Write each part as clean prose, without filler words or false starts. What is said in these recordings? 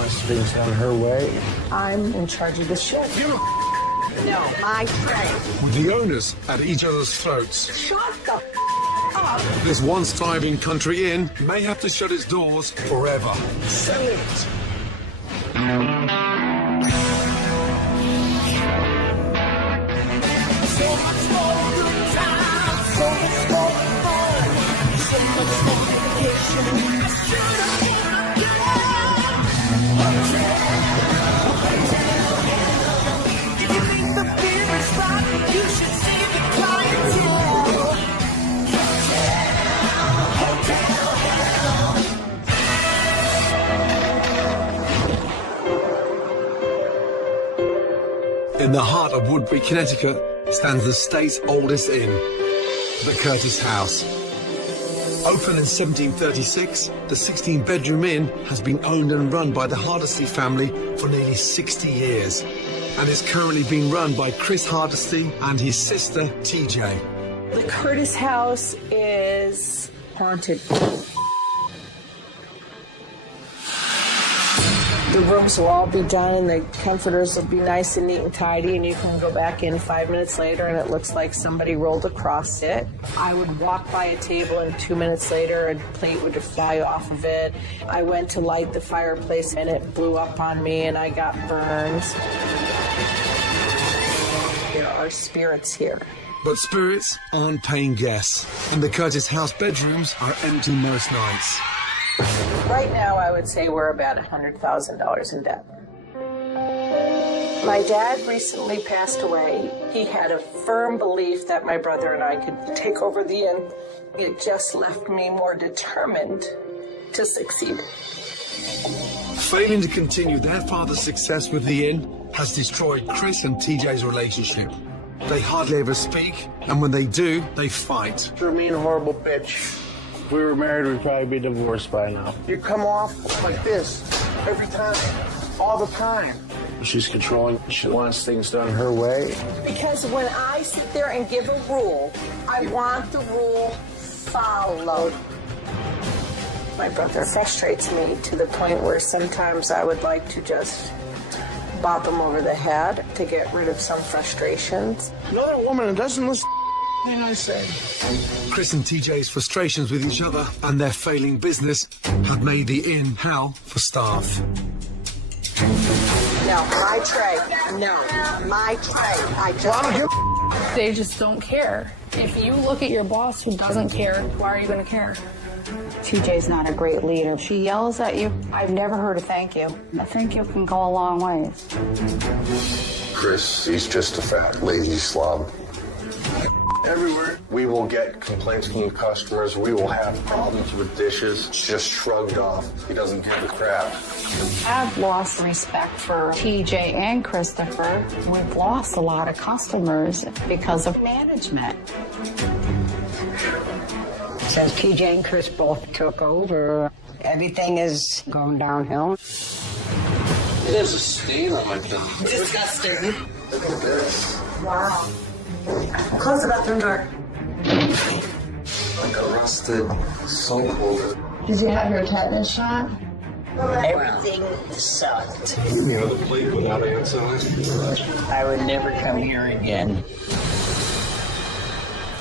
wants things done her way. I'm in charge of the ship. No, my tray. With the owners at each other's throats. Shut the up. This once thriving country inn may have to shut its doors forever. Sell it. So much more good time, so much more fun, so much more vacation. I should have been hotel. If you think the beer is right, you should see the clientele. In the heart of Woodbury, Connecticut, stands the state's oldest inn, the Curtis House. Opened in 1736, the 16-bedroom inn has been owned and run by the Hardesty family for nearly 60 years, and is currently being run by Chris Hardesty and his sister, TJ. The Curtis House is haunted. The rooms will all be done and the comforters will be nice and neat and tidy, and you can go back in 5 minutes later and it looks like somebody rolled across it. I would walk by a table and 2 minutes later a plate would fly off of it. I went to light the fireplace and it blew up on me and I got burns. There are spirits here. But spirits aren't paying guests, and the Curtis House bedrooms are empty most nights. Right now, I would say we're about $100,000 in debt. My dad recently passed away. He had a firm belief that my brother and I could take over the inn. It just left me more determined to succeed. Failing to continue their father's success with the inn has destroyed Chris and TJ's relationship. They hardly ever speak, and when they do, they fight. You're a mean, horrible bitch. If we were married, we'd probably be divorced by now. You come off like this every time, all the time. She's controlling. She wants things done her way. Because when I sit there and give a rule, I want the rule followed. My brother frustrates me to the point where sometimes I would like to just bop him over the head to get rid of some frustrations. Another woman that doesn't listen to thing I say. Chris and TJ's frustrations with each other and their failing business have made the inn hell for staff. No, my tray. No, my tray. I don't. They just don't care. If you look at your boss who doesn't care, why are you going to care? TJ's not a great leader. She yells at you. I've never heard a thank you. A thank you can go a long ways. Chris, he's just a fat, lazy slob. Everywhere we will get complaints from the customers. We will have problems with dishes. It's just shrugged off. He doesn't give a crap. I've lost respect for TJ and Christopher. We've lost a lot of customers because of management. Since TJ and Chris both took over, everything is going downhill. There's a stain on my tongue. Disgusting. Look at this. Wow. Close the bathroom door. Like a rusted soap holder. Did you have your tetanus shot? Everything sucked. Give me another plate without inside. I would never come here again.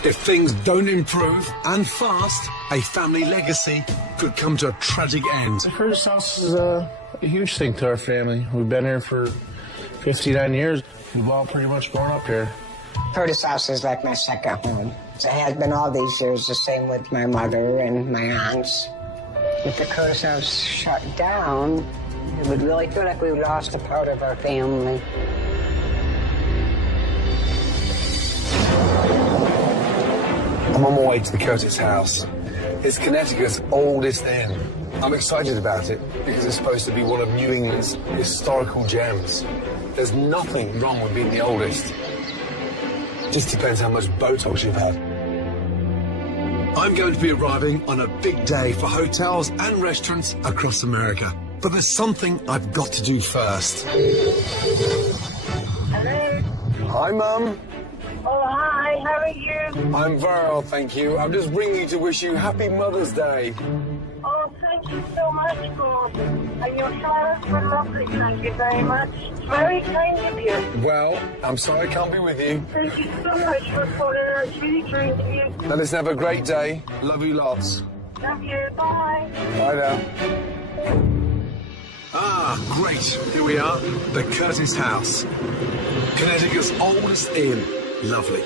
If things don't improve, and fast, a family legacy could come to a tragic end. The Curtis House is a huge thing to our family. We've been here for 59 years. We've all pretty much grown up here. Curtis House is like my second home. It has been all these years, the same with my mother and my aunts. If the Curtis House shut down, it would really feel like we lost a part of our family. I'm on my way to the Curtis House. It's Connecticut's oldest inn. I'm excited about it because it's supposed to be one of New England's historical gems. There's nothing wrong with being the oldest. Just depends how much Botox you've had. I'm going to be arriving on a big day for hotels and restaurants across America. But there's something I've got to do first. Hello. Hi, Mum. Oh, hi. How are you? I'm very well, thank you. I'm just ringing to wish you Happy Mother's Day. Oh, thank Thank you so much, Gordon. And your flowers were lovely. Thank you very much. Very kind of you. Well, I'm sorry I can't be with you. Thank you so much for calling. It's really kind of you. Now, let's have a great day. Love you lots. Love you. Bye. Bye now. Ah, great. Here we are. The Curtis House. Connecticut's oldest inn. Lovely.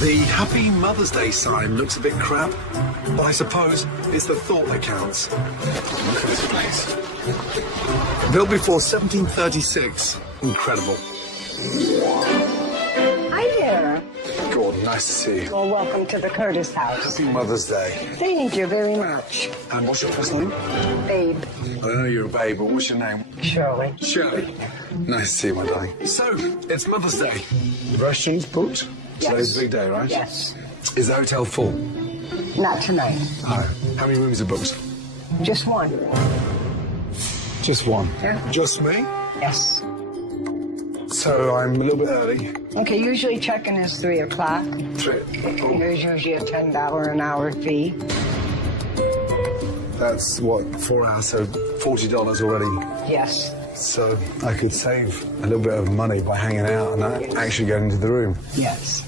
The Happy Mother's Day sign looks a bit crap, but I suppose it's the thought that counts. Look at this place. Built before 1736. Incredible. Hi there. Gordon, nice to see you. Well, welcome to the Curtis house. Happy Mother's Day. Thank you very much. And what's your first name? Babe. I know you're a babe, but what's your name? Shirley. Shirley. Nice to see you, my darling. So, it's Mother's Day. The restaurant's booked? Yes. Today's a big day, right? Yes. Is the hotel full? Not tonight. No. How many rooms are booked? Just one. Just one. Yeah. Just me? Yes. So I'm a little bit early. Okay, usually check-in is 3 o'clock. There's usually a $10 an hour fee. That's what, 4 hours, so $40 already. Yes. So I could save a little bit of money by hanging out and not actually going into the room. Yes.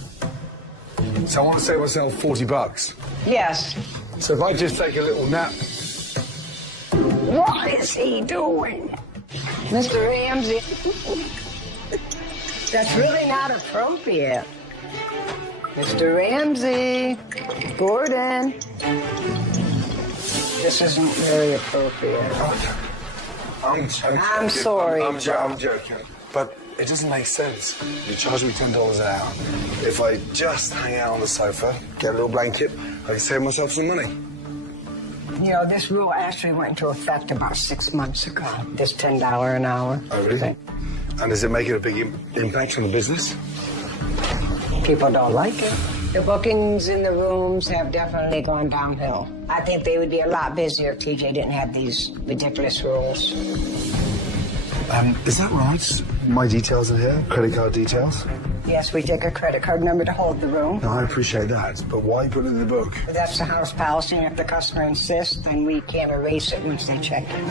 So I want to save myself $40. Yes. So if I just take a little nap. What is he doing? Mr. Ramsay. That's really not appropriate. Mr. Ramsay. Gordon. This isn't very appropriate. I'm sorry. I'm joking. But it doesn't make sense. You charge me $10 an hour. If I just hang out on the sofa, get a little blanket, I can save myself some money. You know, this rule actually went into effect about 6 months ago. This $10 an hour. Oh, really? And is it making a big impact on the business? People don't like it. The bookings in the rooms have definitely gone downhill. I think they would be a lot busier if TJ didn't have these ridiculous rules. Is that right? My details in here? Credit card details? Yes, we take a credit card number to hold the room. No, I appreciate that, but why put it in the book? That's the house policy, and if the customer insists, then we can't erase it once they check in.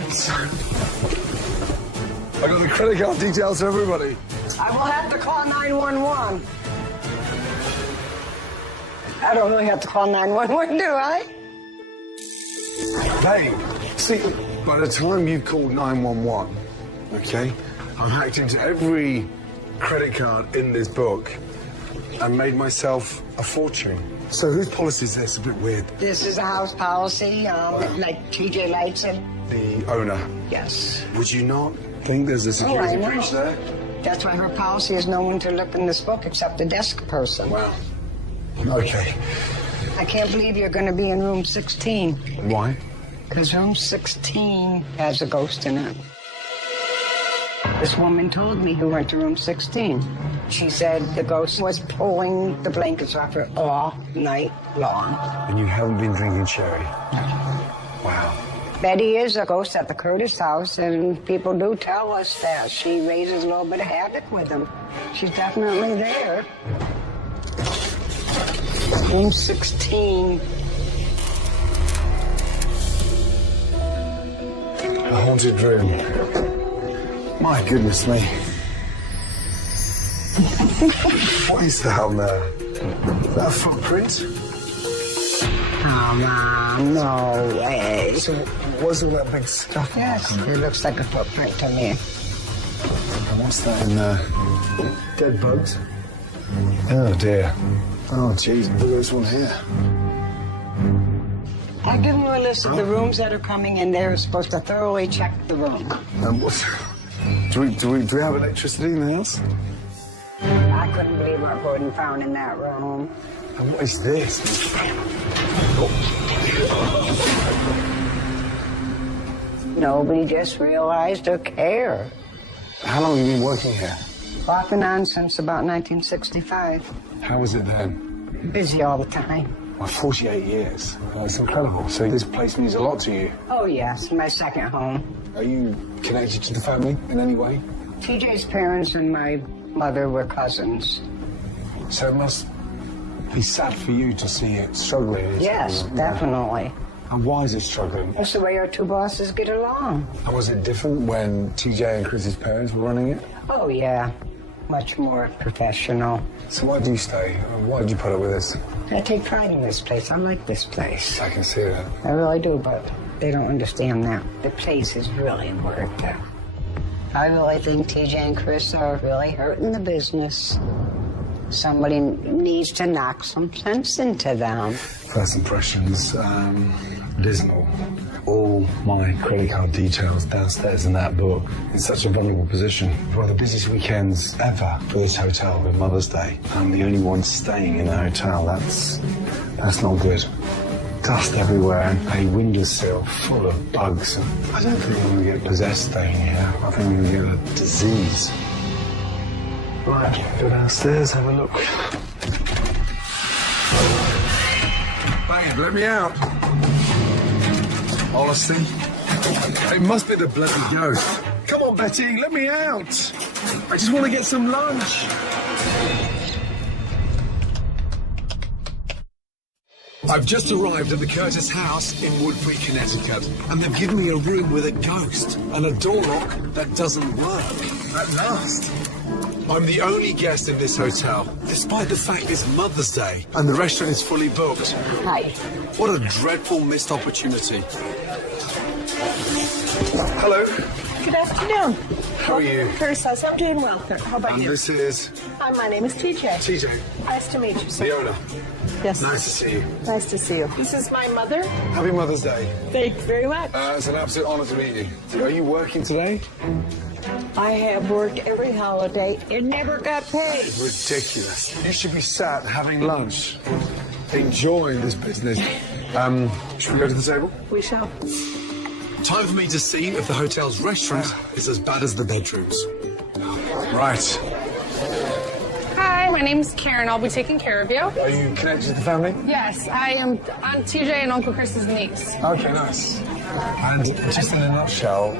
I got the credit card details for everybody. I will have to call 911. I don't really have to call 911, do I? Hey, see, by the time you've called 911, okay, I've hacked into every credit card in this book and made myself a fortune. So whose policy is this? A bit weird. This is a house policy, like TJ likes it. The owner. Yes. Would you not think there's a security breach there? That's why her policy is no one to look in this book except the desk person. Wow. Okay. I can't believe you're going to be in room 16. Why? Because room 16 has a ghost in it. This woman told me who went to room 16. She said the ghost was pulling the blankets off her all night long. And you haven't been drinking sherry? Wow. Betty is a ghost at the Curtis house, and people do tell us that she raises a little bit of havoc with them. She's definitely there. Room 16. A haunted room. My goodness me. What is that on there? Is that a footprint? Oh, Mom, no way. So what's all that big stuff? Yes, it looks like a footprint to me. And what's that in there? Dead bugs? Oh, dear. Oh, jeez, look at this one here. I give them a list of the rooms that are coming in. They're supposed to thoroughly check the room. And what? Do we have electricity in the house? I couldn't believe what Gordon found in that room. And what is this? Nobody just realized or cared. How long have you been working here? Off and on since about 1965. How was it then? Busy all the time. Well, 48 years. That's incredible. So this place means a lot to you. Oh, yes, my second home. Are you connected to the family in any way? TJ's parents and my mother were cousins. So it must be sad for you to see it struggling. Yes, definitely. And why is it struggling? That's the way our two bosses get along. And was it different when TJ and Chris's parents were running it? Oh, yeah. Much more professional. So why do you stay? Why did you put up with this? I take pride in this place. I like this place. I can see that. I really do, but they don't understand that. The place is really worth it. I really think TJ and Chris are really hurting the business. Somebody needs to knock some sense into them. First impressions, dismal. All my credit card details downstairs in that book. In such a vulnerable position. One of the busiest weekends ever for this hotel with Mother's Day. I'm the only one staying in the hotel. That's not good. Dust everywhere and a windowsill full of bugs. I don't think I'm going to get possessed staying here. I think I'm going to get a disease. Right, go downstairs, have a look. Babe, let me out. Honestly, it must be the bloody ghost. Come on, Betty, let me out. I just want to get some lunch. I've just arrived at the Curtis house in Woodbury, Connecticut, and they've given me a room with a ghost and a door lock that doesn't work. At last. I'm the only guest in this hotel, despite the fact it's Mother's Day and the restaurant is fully booked. Hi. What a dreadful missed opportunity. Hello. Good afternoon. How are you? Curtis House. I'm doing well, sir. How about And you? this is Hi, my name is TJ. TJ, Nice to meet you, sir. the owner. Yes. Nice to see you. Nice to see you. This is my mother. Happy Mother's Day. Thank you very much. It's an absolute honor to meet you. Are you working today? I have worked every holiday and never got paid. Ridiculous. You should be sat having lunch, enjoying this business. Should we go to the table? We shall. Time for me to see if the hotel's restaurant is as bad as the bedrooms. Right. Hi, my name's Karen. I'll be taking care of you. Are you connected to the family? Yes, I'm TJ and Uncle Chris's niece. Okay, nice. And just in a nutshell,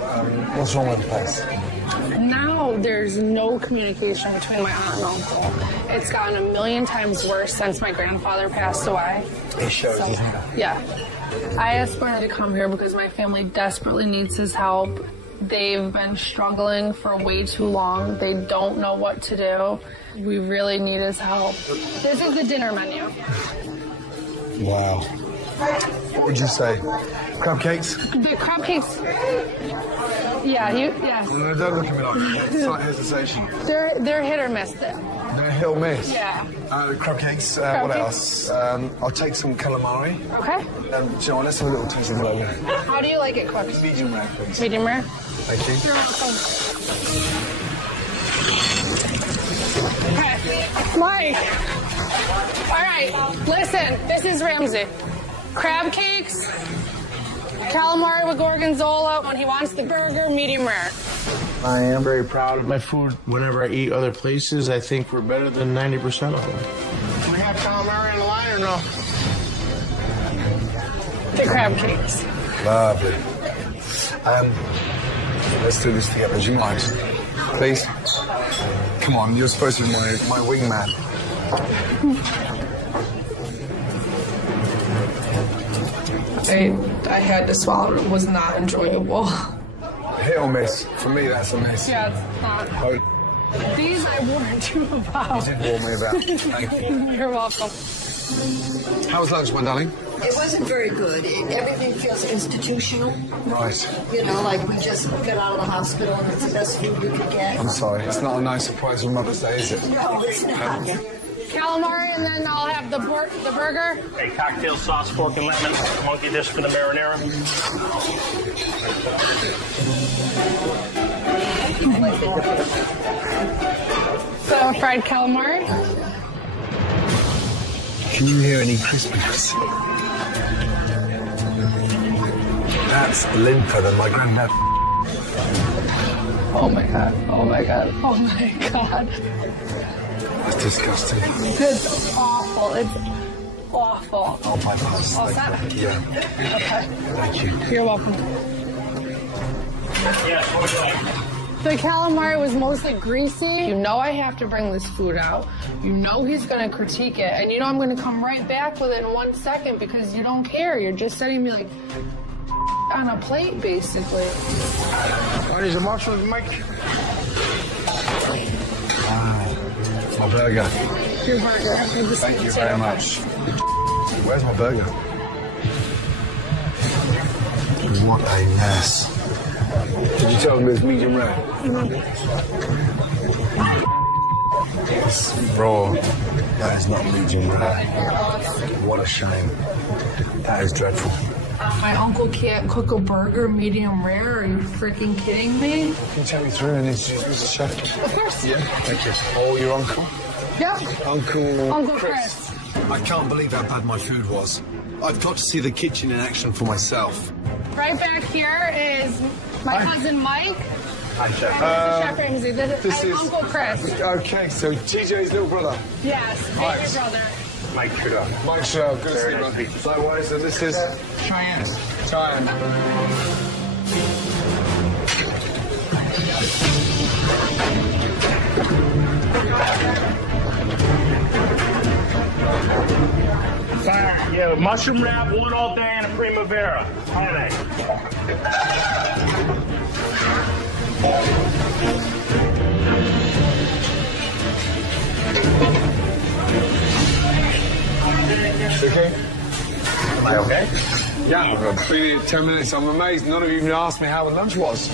what's wrong with the place? Now there's no communication between my aunt and uncle. It's gotten 1,000,000 times worse since my grandfather passed away. It shows, doesn't it? Yeah. I asked Bernard to come here because my family desperately needs his help. They've been struggling for way too long. They don't know what to do. We really need his help. This is the dinner menu. Wow. What would you say? Crab cakes? The crab cakes. Yeah, yes. No, don't look at me like that. Slight hesitation. They're hit or miss. They're hit or miss? Yeah. Crab cakes. Crab What cakes. else? I'll take some calamari. Okay. John, let's have a little taste of it. How do you like it cooked? Medium rare, please. Medium rare? Thank you. You're welcome. Okay. Mike. All right. Listen, this is Ramsay. Crab cakes, calamari with gorgonzola. When he wants the burger, medium rare. I am very proud of my food. Whenever I eat other places, I think we're better than 90% of them. Can we have calamari in the line or no? The crab cakes. Lovely. Let's do this together. Do you mind? Please? Come on, you're supposed to be my wingman. I had to swallow. It was not enjoyable. Hit or miss? For me, that's a miss. Yeah, it's not. Oh, These I warned you about. you did warn me about. Thank you. You're welcome. How was lunch, my darling? It wasn't very good. Everything feels institutional. Right. You know, like we just got out of the hospital and it's the best food we could get. I'm sorry. It's not a nice surprise for Mother's Day, is it? No, it's not. Calamari, and then I'll have the burger. A cocktail sauce, fork and lemon, monkey dish for the marinara. So fried calamari. Can you hear any crispiness? That's limper than my granddad. Oh my god. Oh my god. Oh my god. That's disgusting. It's awful. It's awful. Oh, my gosh. All set? Yeah. Okay. Thank you. You're welcome. Yes, what would you like? The calamari was mostly greasy. You know I have to bring this food out. You know he's gonna critique it. And you know I'm gonna come right back with it in 1 second because you don't care. You're just setting me like on a plate, basically. What is the mushrooms, Mike? My burger. Your burger. Thank you very much. Where's my burger? What a mess. Did you tell them it's medium rare? It's raw. That is not medium rare. What a shame. That is dreadful. My uncle can't cook a burger medium rare. Are you freaking kidding me? Can you take me through and introduce me to the chef? Of course. Yeah, thank you. Oh, your uncle? Yep. Uncle Chris. I can't believe how bad my food was. I've got to see the kitchen in action for myself. Right back here is my cousin Mike. Hi, Chef. Chef Ramsay. This is Uncle Chris. Okay, so TJ's little brother. Yes, baby brother. Mike Trudeau. Mike Trudeau, good to see you. Likewise, and this is Cheyenne. Fire. Yeah, mushroom wrap, one all day, and a primavera. Heartache. Okay? Am I okay? Yeah, I've been here 10 minutes. I'm amazed none of you even asked me how the lunch was.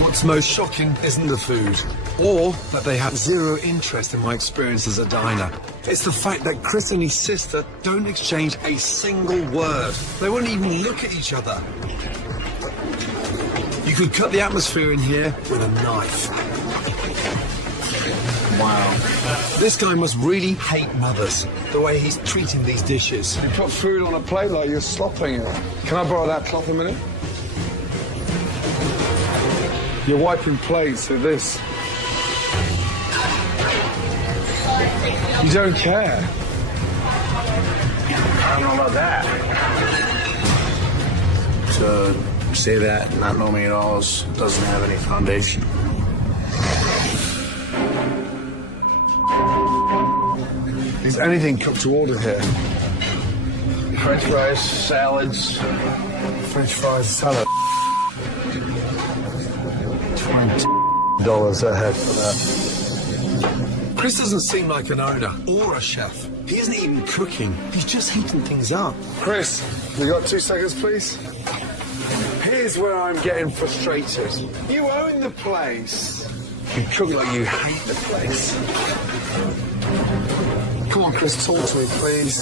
What's most shocking isn't the food, or that they have zero interest in my experience as a diner. It's the fact that Chris and his sister don't exchange a single word. They won't even look at each other. You could cut the atmosphere in here with a knife. Wow. This guy must really hate mothers, the way he's treating these dishes. You put food on a plate like you're slopping it. Can I borrow that cloth a minute? You're wiping plates with this. You don't care. I don't know about that. To say that, not know me at all, doesn't have any foundation. Is anything cooked to order here? French fries, salads. French fries, salad. $20 a head for that. Chris doesn't seem like an owner or a chef. He isn't even cooking. He's just heating things up. Chris, you got 2 seconds, please? Here's where I'm getting frustrated. You own the place. You cook like you hate the place. Come on, Chris, talk to me, please.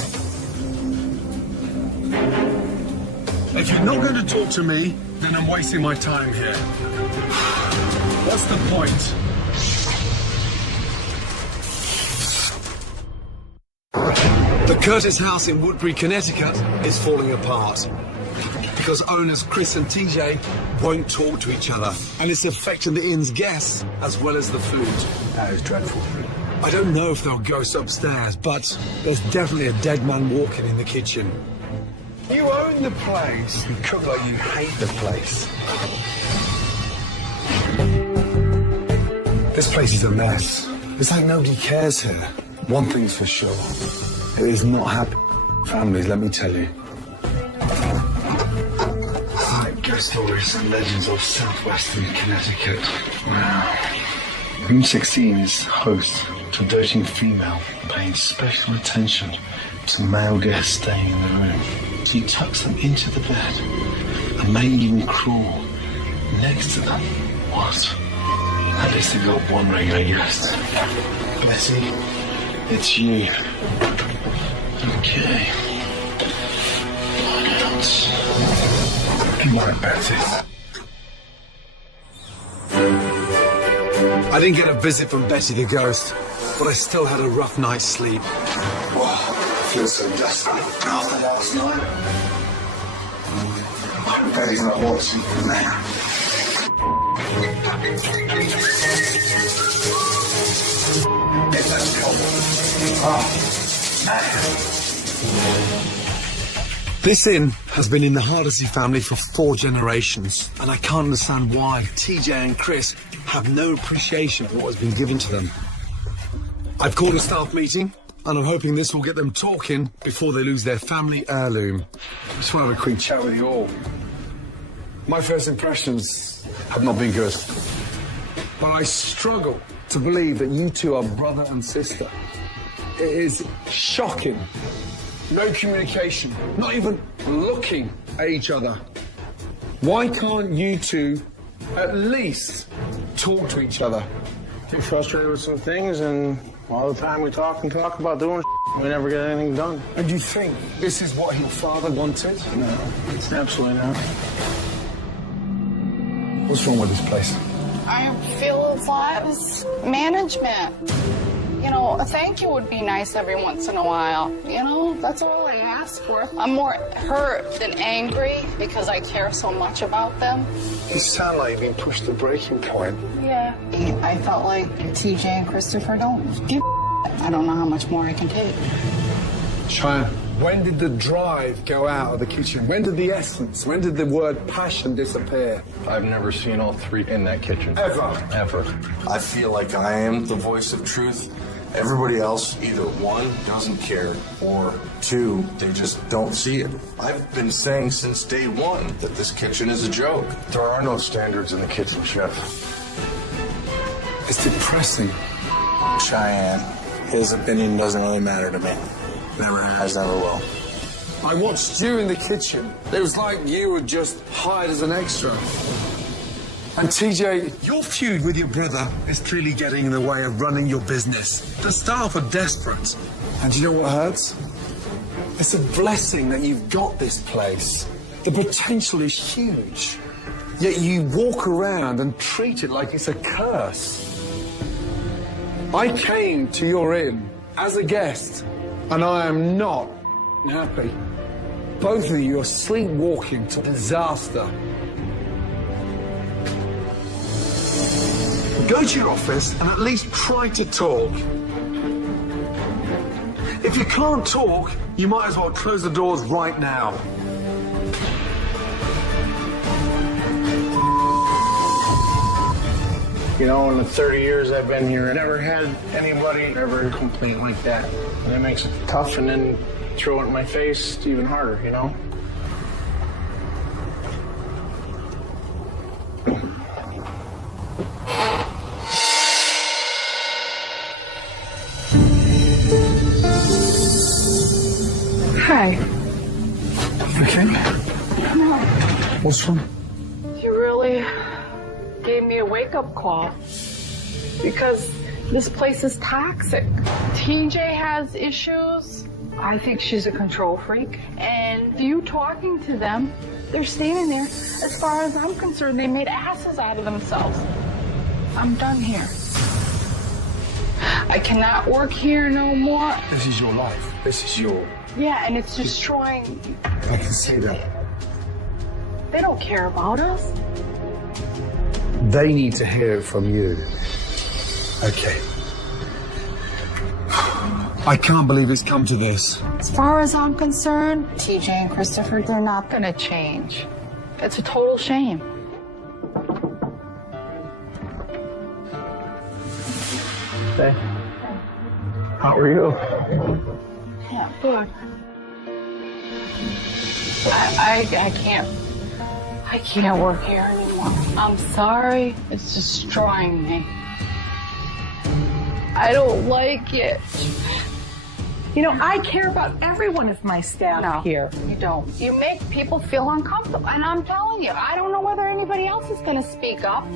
If you're not going to talk to me, then I'm wasting my time here. What's the point? The Curtis house in Woodbury, Connecticut is falling apart because owners Chris and TJ won't talk to each other, and it's affecting the inn's guests as well as the food. That is dreadful. I don't know if there are ghosts upstairs, but there's definitely a dead man walking in the kitchen. You own the place. You cook like you hate the place. This place is a mess. It's like nobody cares here. One thing's for sure. It is not happy families, let me tell you. Ghost stories and legends of southwestern Connecticut. Wow. Room 16 is host to a doting female paying special attention to male guests staying in the room. She tucks them into the bed and may even crawl next to them. What? At least they've got one regular guest. Bessie, it's you. Okay. What else? Good morning, Betsy. I didn't get a visit from Betty the ghost, but I still had a rough night's sleep. I feel so dusty after last night. I hope Betty's not watching from there. It's that trouble. This inn has been in the Hardesty family for 4 generations, and I can't understand why TJ and Chris have no appreciation for what has been given to them. I've called a staff meeting, and I'm hoping this will get them talking before they lose their family heirloom. I just want to have a quick chat with you all. My first impressions have not been good, but I struggle to believe that you two are brother and sister. It is shocking. No communication, not even looking at each other. Why can't you two at least talk to each other? Get frustrated with some things, and all the time we talk about doing we never get anything done. And you think this is what your father wanted? No, it's absolutely not. What's wrong with this place? I feel as though it's management. You know, a thank you would be nice every once in a while. You know, that's all I ask for. I'm more hurt than angry because I care so much about them. You sound like you've been pushed to breaking point. Yeah. I felt like TJ and Christopher don't give I don't know how much more I can take. Cheyenne, when did the drive go out of the kitchen? When did the essence, when did the word passion disappear? I've never seen all 3 in that kitchen. Ever. I feel like I am the voice of truth. Everybody else, either 1, doesn't care, or 2, they just don't see it. I've been saying since day 1 that this kitchen is a joke. There are no standards in the kitchen, Chef. It's depressing. Cheyenne, his opinion doesn't really matter to me. Never has, never will. I watched you in the kitchen. It was like you were just hired as an extra. And TJ, your feud with your brother is clearly getting in the way of running your business. The staff are desperate. And do you know what hurts? It's a blessing that you've got this place. The potential is huge. Yet you walk around and treat it like it's a curse. I came to your inn as a guest, and I am not happy. Both of you are sleepwalking to disaster. Go to your office and at least try to talk. If you can't talk, you might as well close the doors right now. You know, in the 30 years I've been here, I never had anybody ever complain like that. And it makes it tough, and then throw it in my face, it's even harder, you know? Hi. Okay. What's wrong? You really gave me a wake-up call because this place is toxic. TJ has issues. I think she's a control freak. And you talking to them, they're standing there. As far as I'm concerned, they made asses out of themselves. I'm done here. I cannot work here no more. This is your life. This is your... Yeah, and it's destroying... I can see that. They don't care about us. They need to hear it from you. Okay. I can't believe it's come to this. As far as I'm concerned, TJ and Christopher, they're not going to change. It's a total shame. Hey, how are you? Yeah, good. I can't work here anymore. I'm sorry. It's destroying me. I don't like it. You know, I care about every one of my staff here. You don't. You make people feel uncomfortable. And I'm telling you, I don't know whether anybody else is going to speak up.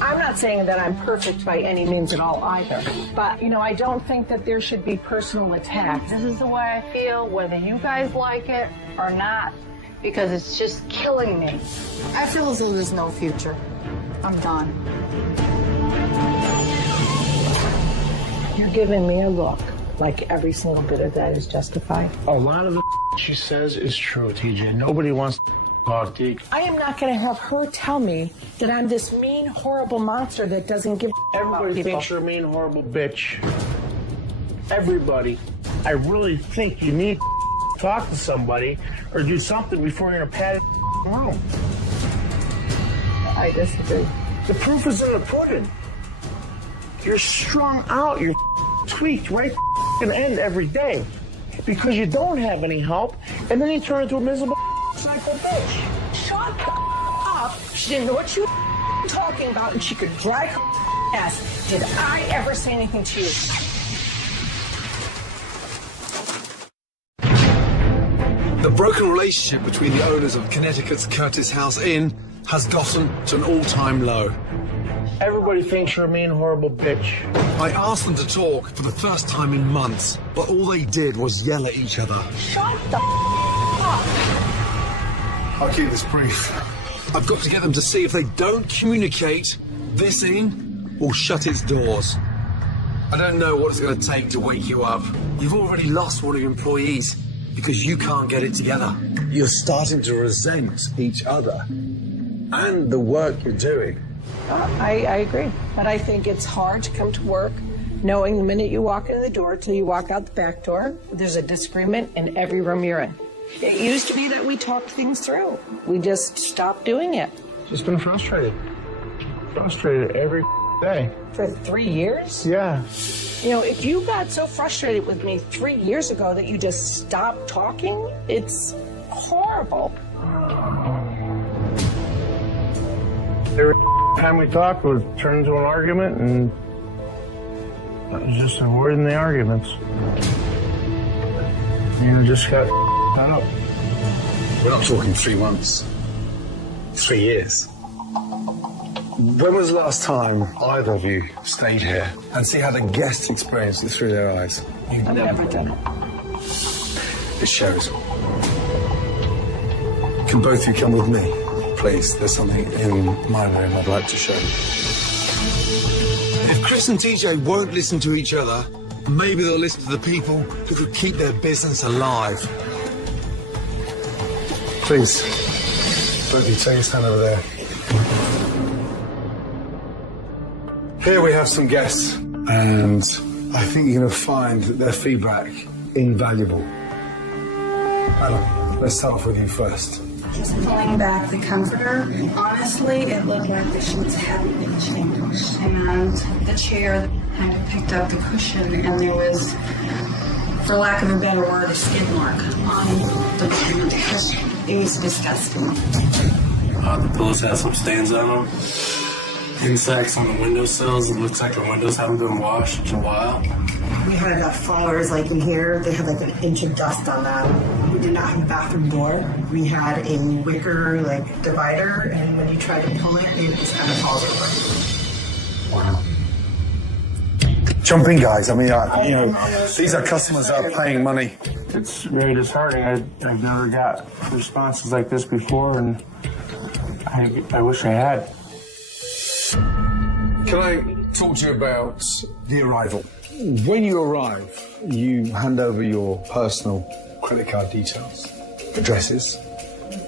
I'm not saying that I'm perfect by any means at all either. But, you know, I don't think that there should be personal attacks. This is the way I feel, whether you guys like it or not, because it's just killing me. I feel as though there's no future. I'm done. You're giving me a look like every single bit of that is justified. A lot of the she says is true, TJ. Nobody wants to talk to you. I am not going to have her tell me that I'm this mean, horrible monster that doesn't give Everybody about people. thinks you're a mean, horrible bitch. Everybody. I really think you need to talk to somebody or do something before you're in a padded room. I disagree. The proof is in the pudding. You're strung out, you're tweaked right to end every day because you don't have any help, and then you turn into a miserable psycho bitch. Shut up. She didn't know what she was talking about, and she could drag her ass. Did I ever say anything to you? The broken relationship between the owners of Connecticut's Curtis House Inn has gotten to an all-time low. Everybody thinks you're a mean, horrible bitch. I asked them to talk for the first time in months, but all they did was yell at each other. Shut the up. I'll keep this brief. I've got to get them to see if they don't communicate, this inn will shut its doors. I don't know what it's going to take to wake you up. You've already lost one of your employees because you can't get it together. You're starting to resent each other and the work you're doing. I agree. But I think it's hard to come to work knowing the minute you walk in the door till you walk out the back door, there's a disagreement in every room you're in. It used to be that we talked things through. We just stopped doing it. Just been frustrated. Frustrated every day. For 3 years? Yeah. You know, if you got so frustrated with me 3 years ago that you just stopped talking, it's horrible. Every time we talked would turn into an argument, and I was just avoiding the arguments. And I just got fed up. We're not talking 3 months. 3 years. When was the last time either of you stayed here and see how the guests experienced it through their eyes? I've never done it. It shows. Can both of you come with me, please? There's something in my room I'd like to show you. If Chris and TJ won't listen to each other, maybe they'll listen to the people who could keep their business alive. Please, both of you take a stand over there. Here we have some guests, and I think you're going to find their feedback invaluable. Anna, let's start off with you first. Just pulling back the comforter, honestly, it looked like the sheets hadn't been changed. And the chair kind of picked up the cushion, and there was, for lack of a better word, a skid mark on the cushion. It was disgusting. The pillows had some stains on them. Insects on the windowsills. It looks like the windows haven't been washed in a while. We had fallers like in here. They had like an inch of dust on them. We did not have a bathroom door. We had a wicker divider, and when you try to pull it, it just kind of falls over. Wow. Jump in, guys. I mean, these are customers that are paying money. It's very disheartening. I've never got responses like this before, and I wish I had. Can I talk to you about the arrival? When you arrive, you hand over your personal credit card details, addresses,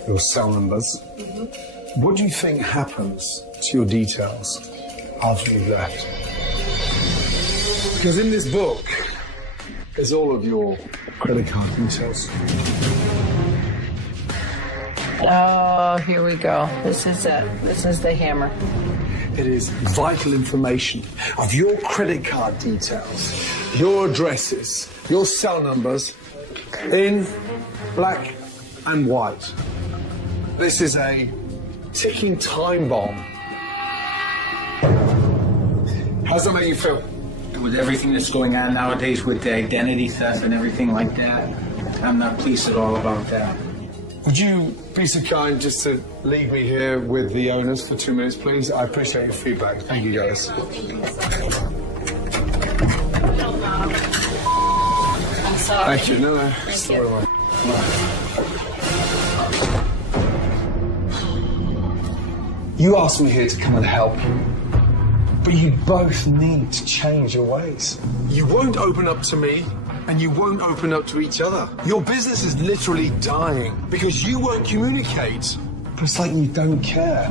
your cell numbers. Mm-hmm. What do you think happens to your details after you've left? Because in this book is all of your credit card details. Oh, here we go. This is it. This is the hammer. It is vital information of your credit card details, your addresses, your cell numbers in black and white. This is a ticking time bomb. How's that make you feel? With everything that's going on nowadays with the identity theft and everything like that, I'm not pleased at all about that. Would you be so kind just to leave me here with the owners for 2 minutes, please? I appreciate your feedback. Thank you, guys. I'm sorry. Thank you. No. Thank you. You asked me here to come and help, but you both need to change your ways. You won't open up to me, and you won't open up to each other. Your business is literally dying because you won't communicate. But it's like you don't care.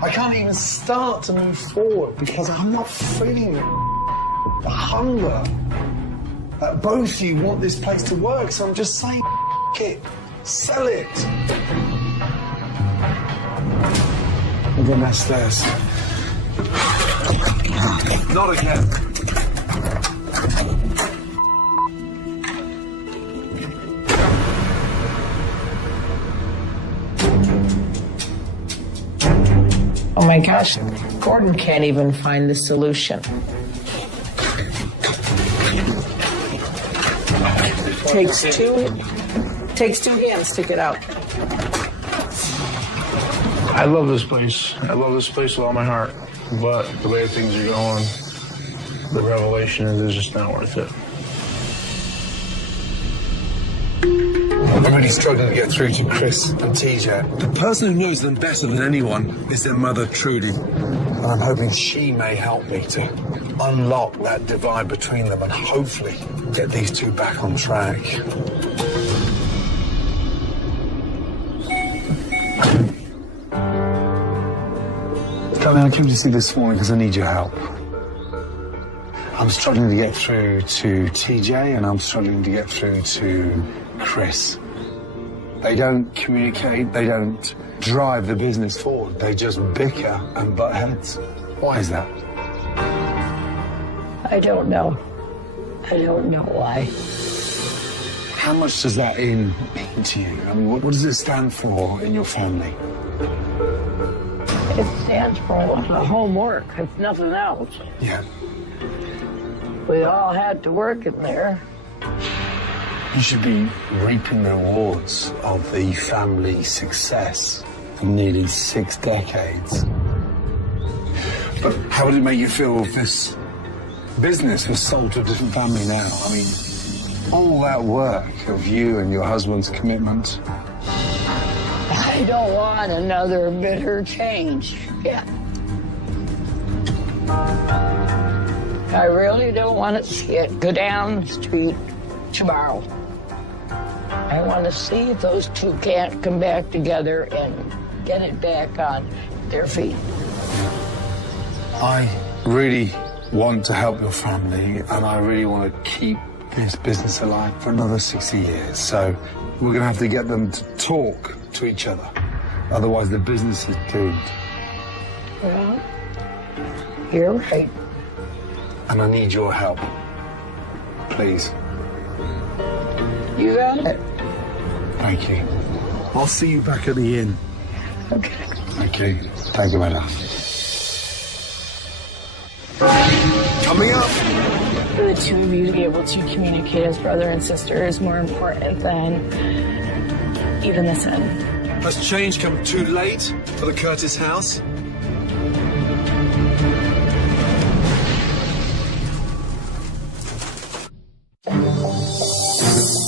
I can't even start to move forward because I'm not feeling the hunger. Both of you want this place to work, so I'm just saying, it. Sell it. We're going downstairs. Not again. Oh my gosh, Gordon can't even find the solution. Takes two hands to get out. I love this place. I love this place with all my heart. But the way things are going, the revelation is it's just not worth it. I'm really struggling to get through to Chris and TJ. The person who knows them better than anyone is their mother, Trudy. And I'm hoping she may help me to unlock that divide between them and hopefully get these two back on track. Darling, I came to see you this morning because I need your help. I'm struggling to get through to TJ and I'm struggling to get through to Chris. They don't communicate, they don't drive the business forward. They just bicker and butt heads. Why is that? I don't know. I don't know why. How much does that mean to you? I mean, what does it stand for in your family? It stands for homework, if nothing else. Yeah. We all had to work in there. You should be reaping the rewards of the family success for nearly 6 decades. But how would it make you feel if this business was sold to a different family now? I mean, all that work of you and your husband's commitment. I don't want another bitter change. Yeah. I really don't want to see it go down the street tomorrow. I want to see if those two can't come back together and get it back on their feet. I really want to help your family and I really want to keep this business alive for another 60 years. So we're going to have to get them to talk to each other. Otherwise the business is doomed. Well, you're right. And I need your help. Please. You got it. Thank you. I'll see you back at the inn. Okay. Okay. Thank you, my love. Coming up. For the two of you to be able to communicate as brother and sister is more important than even the sin. Has change come too late for the Curtis house?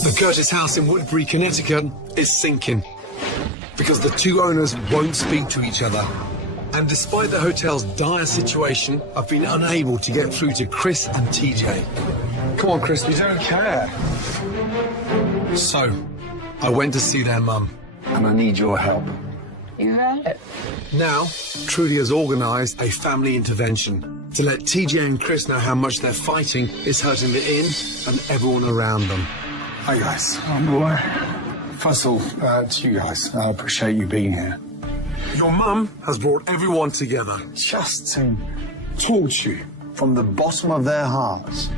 The Curtis house in Woodbury, Connecticut is sinking because the two owners won't speak to each other. And despite the hotel's dire situation, I've been unable to get through to Chris and TJ. Come on, Chris, we don't care. So, I went to see their mum, and I need your help. You got it. Now, Trudy has organised a family intervention to let TJ and Chris know how much their fighting is hurting the inn and everyone around them. Hi, guys. First of all, to you guys, I appreciate you being here. Your mum has brought everyone together just to talk to you from the bottom of their hearts.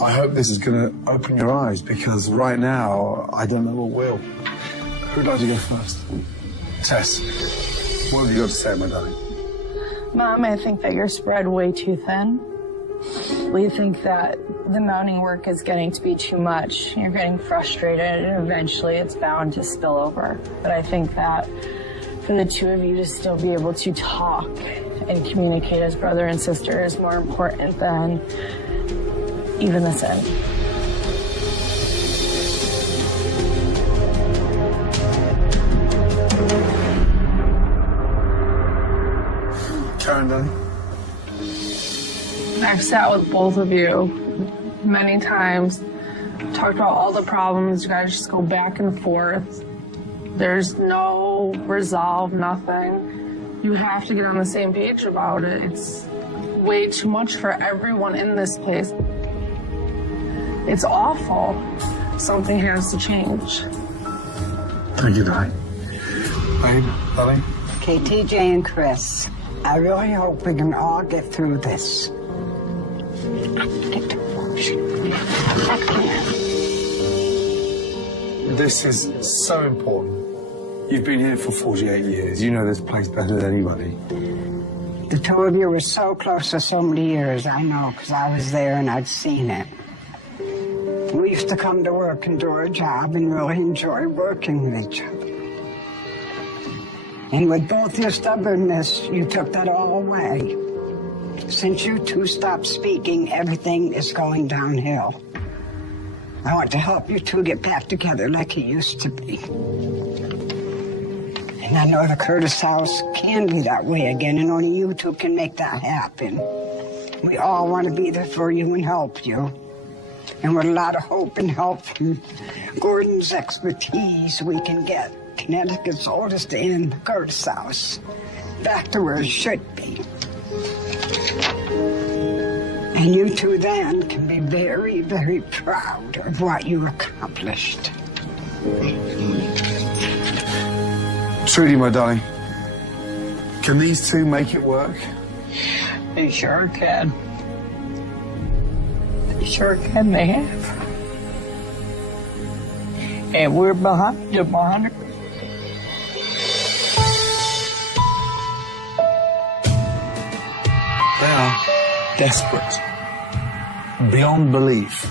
I hope this is going to open your eyes because right now, I don't know what will. Who'd like to go first? Tess, what have you got to say, my darling? Mom, I think that you're spread way too thin. We think that the mounting work is getting to be too much. You're getting frustrated and eventually it's bound to spill over. But I think that for the two of you to still be able to talk and communicate as brother and sister is more important than even the sin. Karen, darling? I've sat with both of you many times, talked about all the problems. You guys just go back and forth. There's no resolve, nothing. You have to get on the same page about it. It's way too much for everyone in this place. It's awful. Something has to change. Thank you, darling. Hey, darling. Okay, TJ and Chris, I really hope we can all get through this. This is so important. You've been here for 48 years. You know this place better than anybody. The two of you were so close for so many years, I know, because I was there and I'd seen it. We used to come to work and do our job and really enjoy working with each other. And with both your stubbornness, you took that all away. Since you two stopped speaking, everything is going downhill. I want to help you two get back together like it used to be. And I know the Curtis house can be that way again, and only you two can make that happen. We all want to be there for you and help you. And with a lot of hope and help from Gordon's expertise, we can get Connecticut's oldest inn, the Curtis house, back to where it should be. And you two then can be very, very proud of what you accomplished. Trudy, my darling, can these two make it work? They sure can. They sure can, they have. And we're behind them 100%. They are desperate, beyond belief,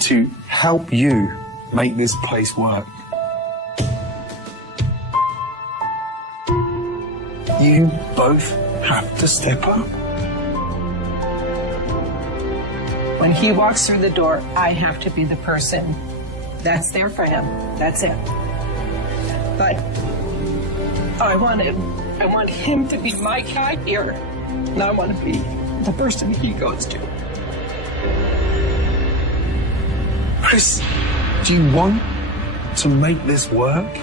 to help you make this place work. You both have to step up. When he walks through the door, I have to be the person that's there for him. That's it. But I want him to be my guy here. And I want to be the person he goes to. Chris, do you want to make this work?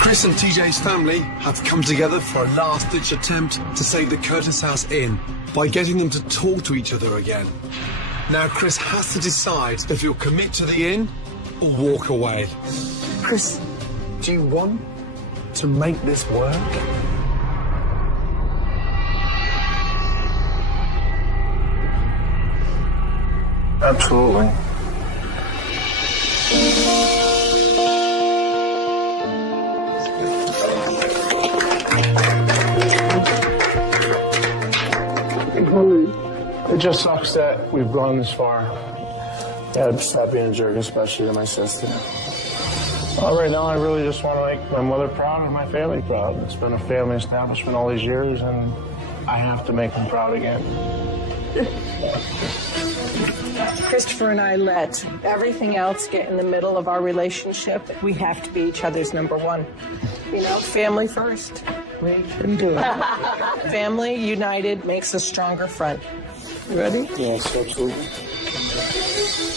Chris and TJ's family have come together for a last-ditch attempt to save the Curtis House Inn by getting them to talk to each other again. Now Chris has to decide if he'll commit to the inn or walk away. Chris, do you want to make this work? Absolutely. It just sucks that we've gone this far. Yeah, stop being a jerk, especially to my sister. Well, right now, I really just want to make my mother proud and my family proud. It's been a family establishment all these years, and I have to make them proud again. Christopher and I let everything else get in the middle of our relationship. We have to be each other's number one. You know, family first. We can do it. Family united makes a stronger front. You ready? Yes, absolutely.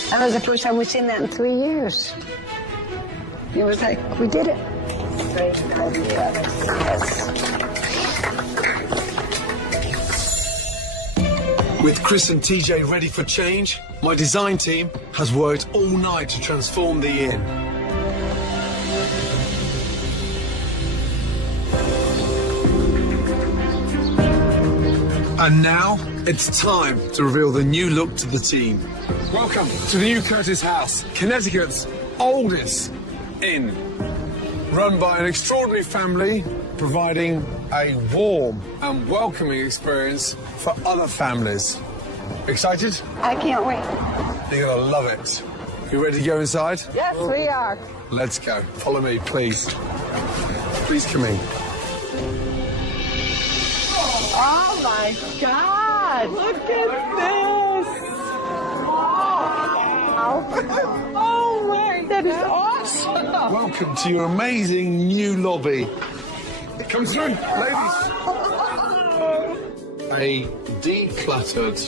That was the first time we've seen that in 3 years. It was like, we did it. With Chris and TJ ready for change, my design team has worked all night to transform the inn. And now, it's time to reveal the new look to the team. Welcome to the new Curtis House, Connecticut's oldest inn. Run by an extraordinary family, providing a warm and welcoming experience for other families. Excited? I can't wait. You're gonna love it. You ready to go inside? Yes, we are. Let's go. Follow me, please. Please come in. Oh my God! Look at this! Wow! Oh my, that is awesome! Welcome to your amazing new lobby. Come through, ladies. A decluttered,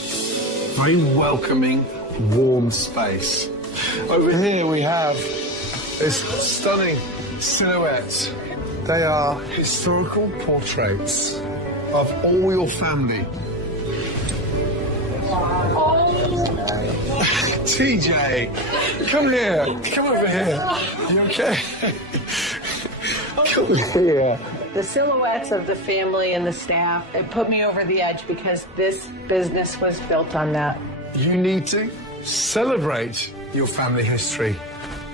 very welcoming, warm space. Over here we have this stunning silhouette. They are historical portraits of all your family. TJ, come here. Come over here. You okay? Come here. The silhouettes of the family and the staff, it put me over the edge because this business was built on that. You need to celebrate your family history,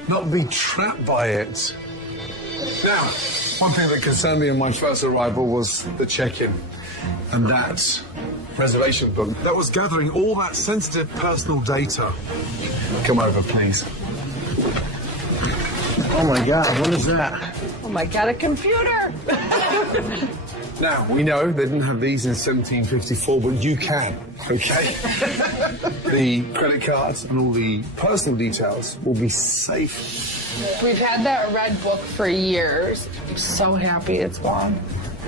not be trapped by it. Now, one thing that concerned me on my first arrival was the check-in and that reservation book that was gathering all that sensitive personal data. Come over, please. Oh my God, what is that? Oh my God, a computer! Now, we know they didn't have these in 1754, but you can, okay? The credit cards and all the personal details will be safe. We've had that red book for years. I'm so happy it's gone.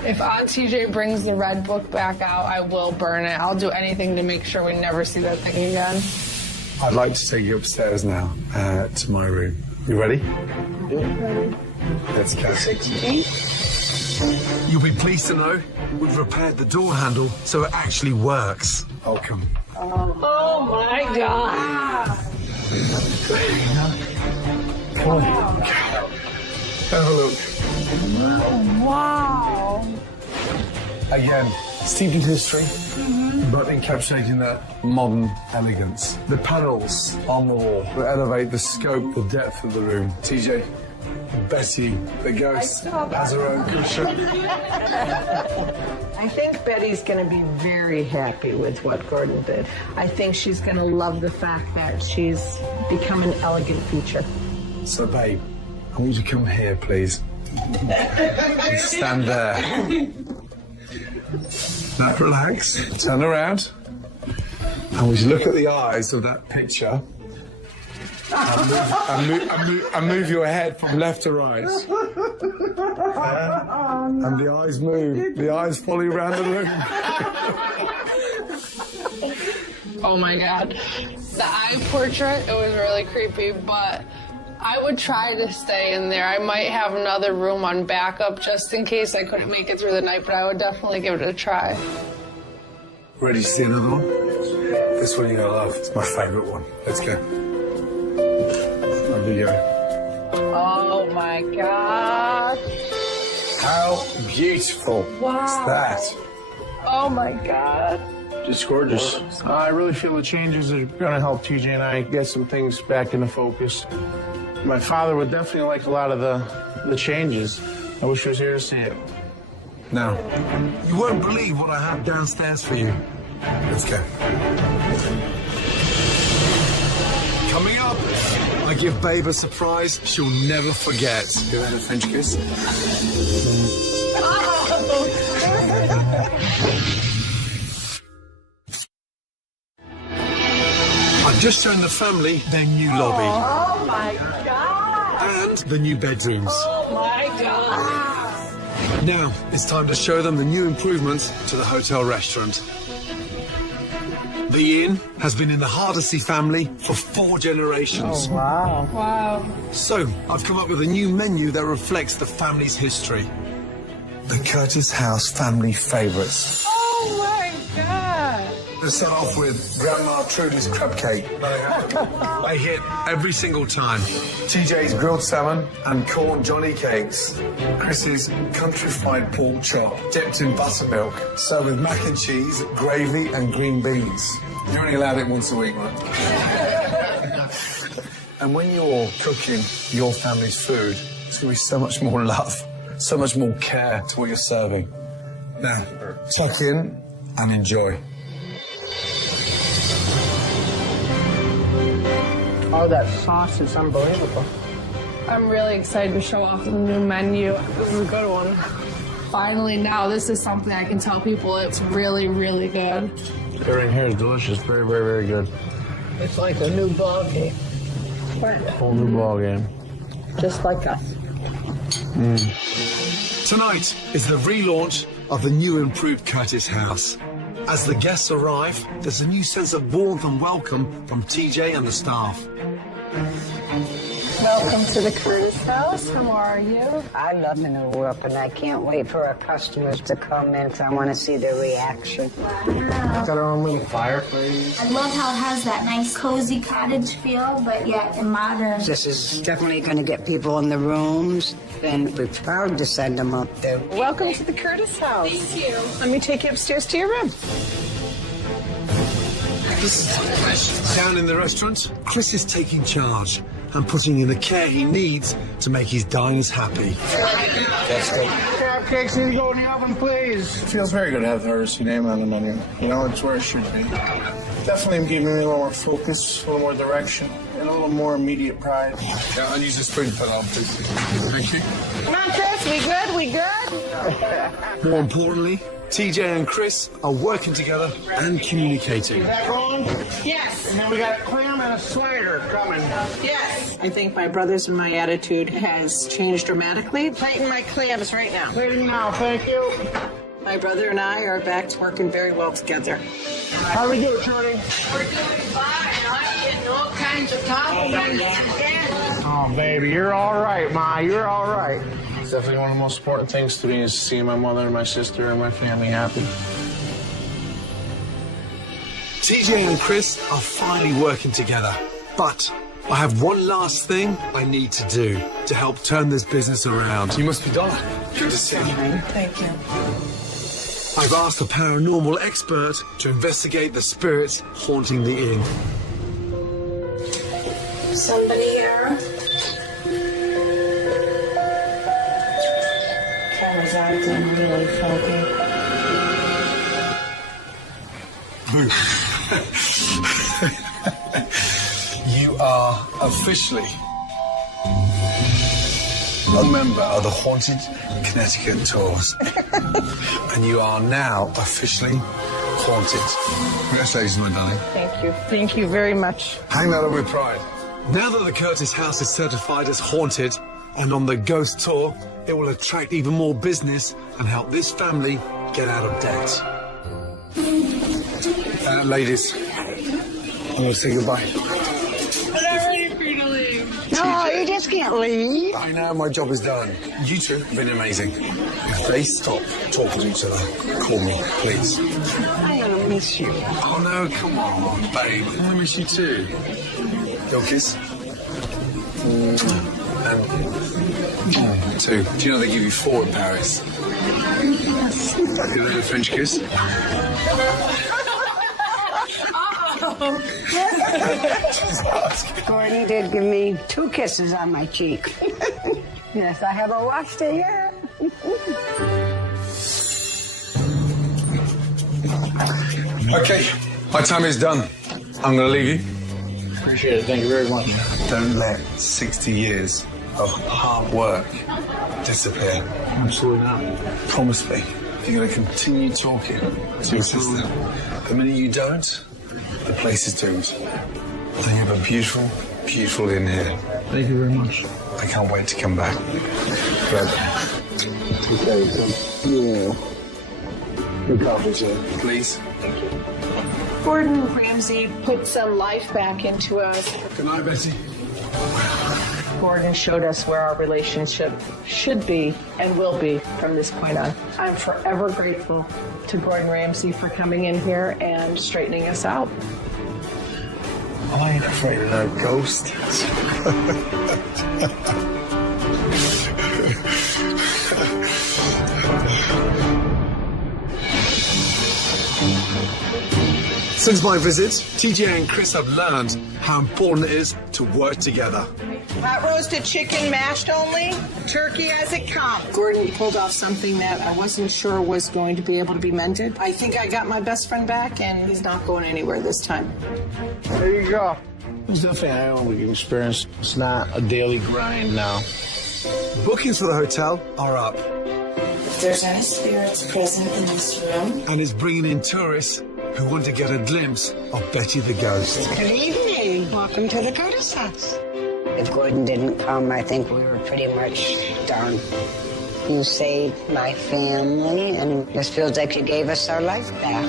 If Aunt TJ brings the red book back out, I will burn it. I'll do anything to make sure we never see that thing again. I'd like to take you upstairs now to my room. You ready? Ready. Let's go. 6 feet. You'll be pleased to know we've repaired the door handle so it actually works. Welcome. Oh my God! Come on. Have a look. Wow. Again, steeped in history, but encapsulating that modern elegance. The panels on the wall will elevate the scope, the depth of the room. TJ, Betty, the ghost, has her own cushion. I think Betty's going to be very happy with what Gordon did. I think she's going to love the fact that she's become an elegant feature. So, babe, I want you to come here, please. Just stand there. Now, relax. Turn around. I want you to look at the eyes of that picture. And move your head from left to right. And the eyes move. The eyes follow you around the room. Oh my God. The eye portrait, it was really creepy, but I would try to stay in there. I might have another room on backup just in case I couldn't make it through the night, but I would definitely give it a try. Ready to see another one? This one you're going to love. It's my favorite one. Let's go. There you go. Oh my God! How beautiful is that? Oh my God! Just gorgeous. I really feel the changes are going to help TJ and I get some things back into focus. My father would definitely like a lot of the changes. I wish he was here to see it. Now, you won't believe what I have downstairs for you. Let's go. Coming up, I give Babe a surprise she'll never forget. Give her a French kiss. I've just shown the family their new lobby. Oh my God! And the new bedrooms. Oh my God! Now, it's time to show them the new improvements to the hotel restaurant. The inn has been in the Hardesty family for 4 generations. Oh, wow. Wow. So, I've come up with a new menu that reflects the family's history. The Curtis House family favourites. Oh my God. Let's start off with Grandma Trudy's crab cake. I hit every single time. TJ's grilled salmon and corn Johnny cakes. Chris's country fried pork chop dipped in buttermilk. Served with mac and cheese, gravy and green beans. You're only allowed it once a week, right? And when you're cooking your family's food, it's going to be so much more love, so much more care to what you're serving. Now, tuck in and enjoy. Oh, that sauce is unbelievable. I'm really excited to show off the new menu. This is a good one. Finally, now this is something I can tell people it's really, really good. Everything here is delicious. Very, very, very good. It's like a new ball game. Whole new ball game. Just like us. Tonight is the relaunch of the new improved Curtis House. As the guests arrive, there's a new sense of warmth and welcome from TJ and the staff. Welcome to the Curtis house. How are you? I love the new look, and I can't wait for our customers to come in, so I want to see their reaction. Got our own little fireplace. I love how it has that nice cozy cottage feel, but yet modern. This is definitely going to get people in the rooms, and we're proud to send them up there. Welcome to the Curtis house. Thank you. Let me take you upstairs to your room. Down in the restaurant, Chris is taking charge and putting in the care he needs to make his diners happy. Cupcakes need to go in the oven, please. It feels very good to have the Hersey name on the menu. You know, it's where it should be. Definitely giving me a little more focus, a little more direction, and a little more immediate pride. Yeah, I'll use a spoon for that, please. Thank you. Come on, Chris. We good? We good? More importantly, TJ and Chris are working together and communicating. Is that wrong? Yes. And then we got a clam and a slider coming. Yes. I think my brother's and my attitude has changed dramatically. Plating my clams right now. Plating now, thank you. My brother and I are back to working very well together. How we do, Shorty? We're doing fine. I'm getting all kinds of compliments. Oh, baby, you're all right, Ma. You're all right. It's definitely one of the most important things to me is seeing my mother and my sister and my family happy. TJ and Chris are finally working together, but I have one last thing I need to do to help turn this business around. You must be Donna. Good to see you. Thank you. I've asked a paranormal expert to investigate the spirits haunting the inn. Somebody here? Camera's acting really funky. You are officially a member of the Haunted Connecticut Tours. And you are now officially haunted. Congratulations, my darling. Thank you. Thank you very much. Hang that up with pride. Now that the Curtis house is certified as haunted and on the ghost tour, it will attract even more business and help this family get out of debt. Ladies, I'm going to say goodbye. I'm not ready for you to leave. No, you just can't leave. I know my job is done. You two have been amazing. If they stop talking to each other, call me, please. I'm going to miss you. Oh, no, come on, babe. I'm going to miss you too. Your kiss? And two. Do you know they give you 4 in Paris? Yes. You know the French kiss? Gordon did give me 2 kisses on my cheek. Yes, I haven't washed it yet. Okay, my time is done. I'm going to leave you. Appreciate it. Thank you very much. Don't let 60 years of hard work disappear. Absolutely not. Promise me you're going to continue talking to your sister. The minute you don't, the place is doomed. I think you have a beautiful, beautiful inn here. Thank you very much. I can't wait to come back. Good. Yeah. Good coffee, sir. Please. Gordon Ramsay put some life back into us. Good night, Betty. Gordon showed us where our relationship should be and will be from this point on. I'm forever grateful to Gordon Ramsay for coming in here and straightening us out. I ain't afraid of no ghost. Since my visit, TJ and Chris have learned how important it is to work together. Hot roasted chicken, mashed only, turkey as it comes. Gordon pulled off something that I wasn't sure was going to be able to be mended. I think I got my best friend back, and he's not going anywhere this time. There you go. It's definitely an eye-opening experience. It's not a daily grind now. Bookings for the hotel are up. If there's any spirits present in this room, And is bringing in tourists who want to get a glimpse of Betty the Ghost. Good evening. Welcome to the Curtis house. If Gordon didn't come, I think we were pretty much done. You saved my family, and this feels like you gave us our life back.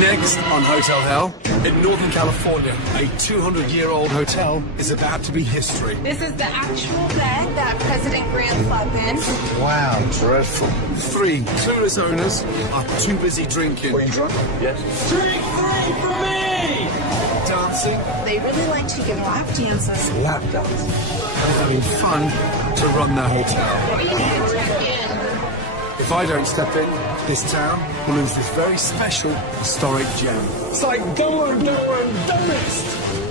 Next on Hotel Hell, in Northern California, a 200-year-old hotel is about to be history. This is the actual bed that President Grant slept in. Wow, dreadful. 3 clueless owners are too busy drinking. Are you drunk? Yes. Drink 3 for me! Dancing. They really like to give lap dances. Lap dance. And having fun to run their hotel. If I don't step in, this town will lose this very special historic gem. It's like Dumber and Dumber and Dumbest.